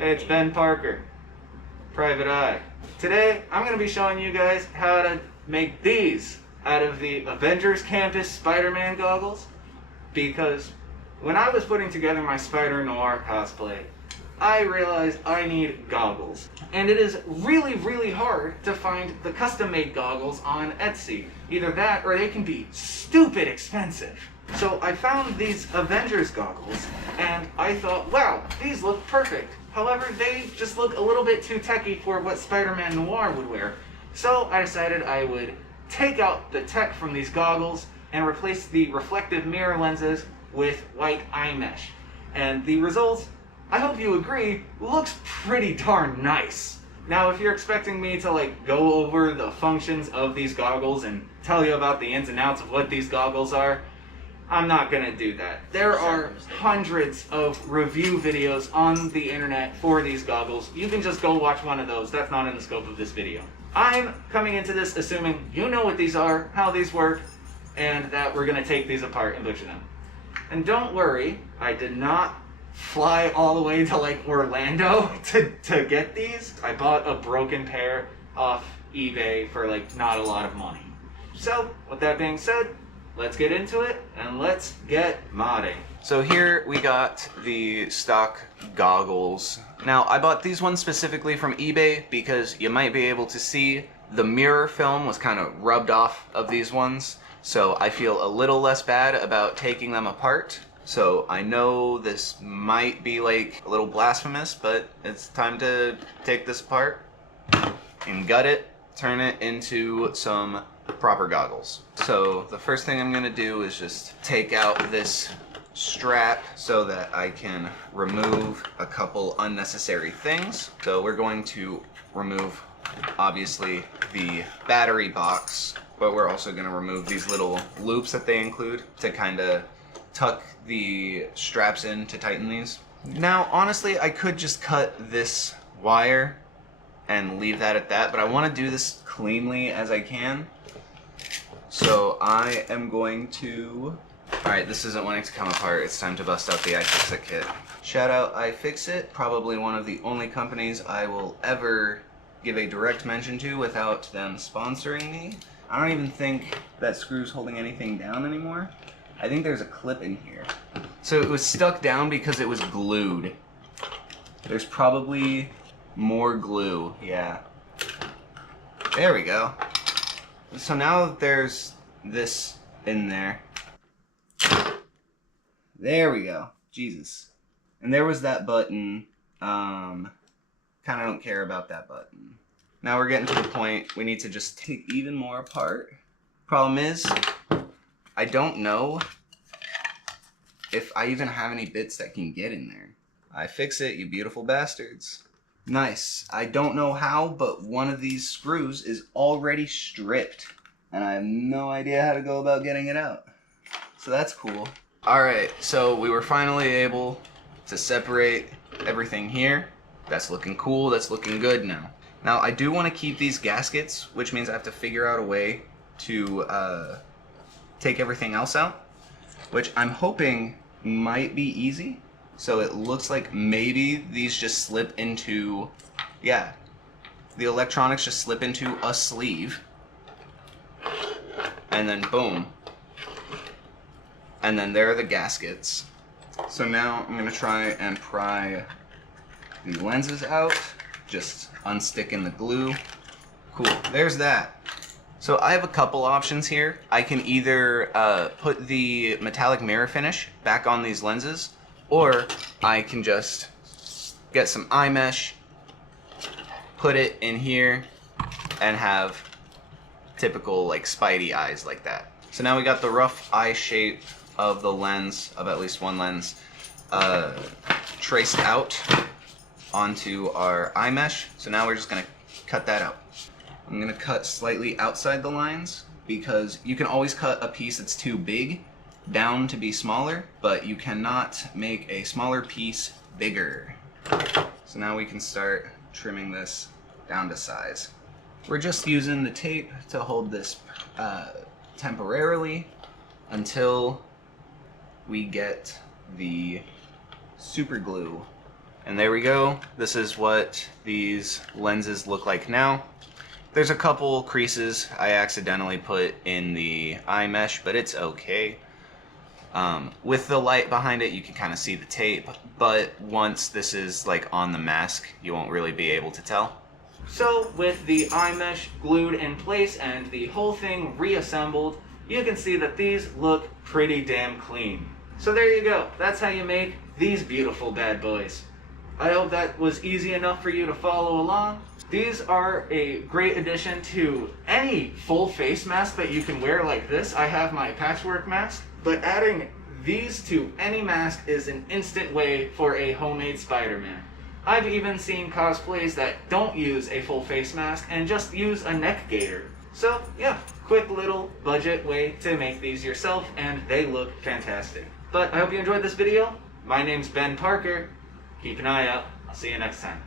Hey, it's Ben Parker, Private Eye. Today, I'm going to be showing you guys how to make these out of the Avengers Campus Spider-Man goggles, because when I was putting together my Spider-Noir cosplay, I realized I need goggles. And it is really, really hard to find the custom-made goggles on Etsy. Either that, or they can be stupid expensive. So I found these Avengers goggles, and I thought, wow, these look perfect. However, they just look a little bit too techy for what Spider-Man Noir would wear. So I decided I would take out the tech from these goggles and replace the reflective mirror lenses with white eye mesh. And the result, I hope you agree, looks pretty darn nice. Now, if you're expecting me to go over the functions of these goggles and tell you about the ins and outs of what these goggles are, I'm not gonna do that. There are hundreds of review videos on the internet for these goggles. You can just go watch one of those. That's not in the scope of this video. I'm coming into this assuming you know what these are, how these work, and that we're gonna take these apart and butcher them. And don't worry, I did not fly all the way to Orlando to get these. I bought a broken pair off eBay for not a lot of money. So, with that being said, let's get into it and let's get modding. So here we got the stock goggles. Now I bought these ones specifically from eBay because you might be able to see the mirror film was kind of rubbed off of these ones. So I feel a little less bad about taking them apart. So I know this might be a little blasphemous, but it's time to take this apart and gut it, turn it into some proper goggles. So the first thing I'm gonna do is just take out this strap so that I can remove a couple unnecessary things. So we're going to remove, obviously, the battery box, but we're also gonna remove these little loops that they include to kind of tuck the straps in to tighten these. Now, honestly, I could just cut this wire and leave that at that, but I want to do this cleanly as I can. So I am going to... Alright, this isn't wanting to come apart. It's time to bust out the iFixit kit. Shout out iFixit, probably one of the only companies I will ever give a direct mention to without them sponsoring me. I don't even think that screw's holding anything down anymore. I think there's a clip in here. So it was stuck down because it was glued. There's probably more glue, yeah. There we go. So now that there's this in there. There we go. Jesus. And there was that button. Kinda don't care about that button. Now we're getting to the point we need to just take even more apart. Problem is, I don't know if I even have any bits that can get in there. iFixit, you beautiful bastards. Nice. I don't know how, but one of these screws is already stripped, and I have no idea how to go about getting it out. So that's cool. Alright, so we were finally able to separate everything here. That's looking cool, that's looking good now. Now I do want to keep these gaskets, which means I have to figure out a way to take everything else out, which I'm hoping might be easy. So it looks like maybe these just slip into, yeah, the electronics just slip into a sleeve, and then boom, and then there are the gaskets. So now I'm gonna try and pry the lenses out, just unsticking the glue. Cool, there's that. So I have a couple options here. I can either put the metallic mirror finish back on these lenses, or I can just get some eye mesh, put it in here, and have typical Spidey eyes like that. So now we got the rough eye shape of the lens, of at least one lens, traced out onto our eye mesh. So now we're just gonna cut that out. I'm gonna cut slightly outside the lines because you can always cut a piece that's too big down to be smaller, but you cannot make a smaller piece bigger. So now we can start trimming this down to size. We're just using the tape to hold this temporarily until we get the super glue And there we go. This is what these lenses look like now. There's a couple creases I accidentally put in the eye mesh, but it's okay. With the light behind it, you can kind of see the tape, but once this is like on the mask, you won't really be able to tell. So with the eye mesh glued in place and the whole thing reassembled, you can see that these look pretty damn clean. So there you go. That's how you make these beautiful bad boys. I hope that was easy enough for you to follow along. These are a great addition to any full face mask that you can wear like this. I have my patchwork mask, but adding these to any mask is an instant way for a homemade Spider-Man. I've even seen cosplays that don't use a full face mask and just use a neck gaiter. So yeah, quick little budget way to make these yourself, and they look fantastic. But I hope you enjoyed this video. My name's Ben Parker. Keep an eye out. I'll see you next time.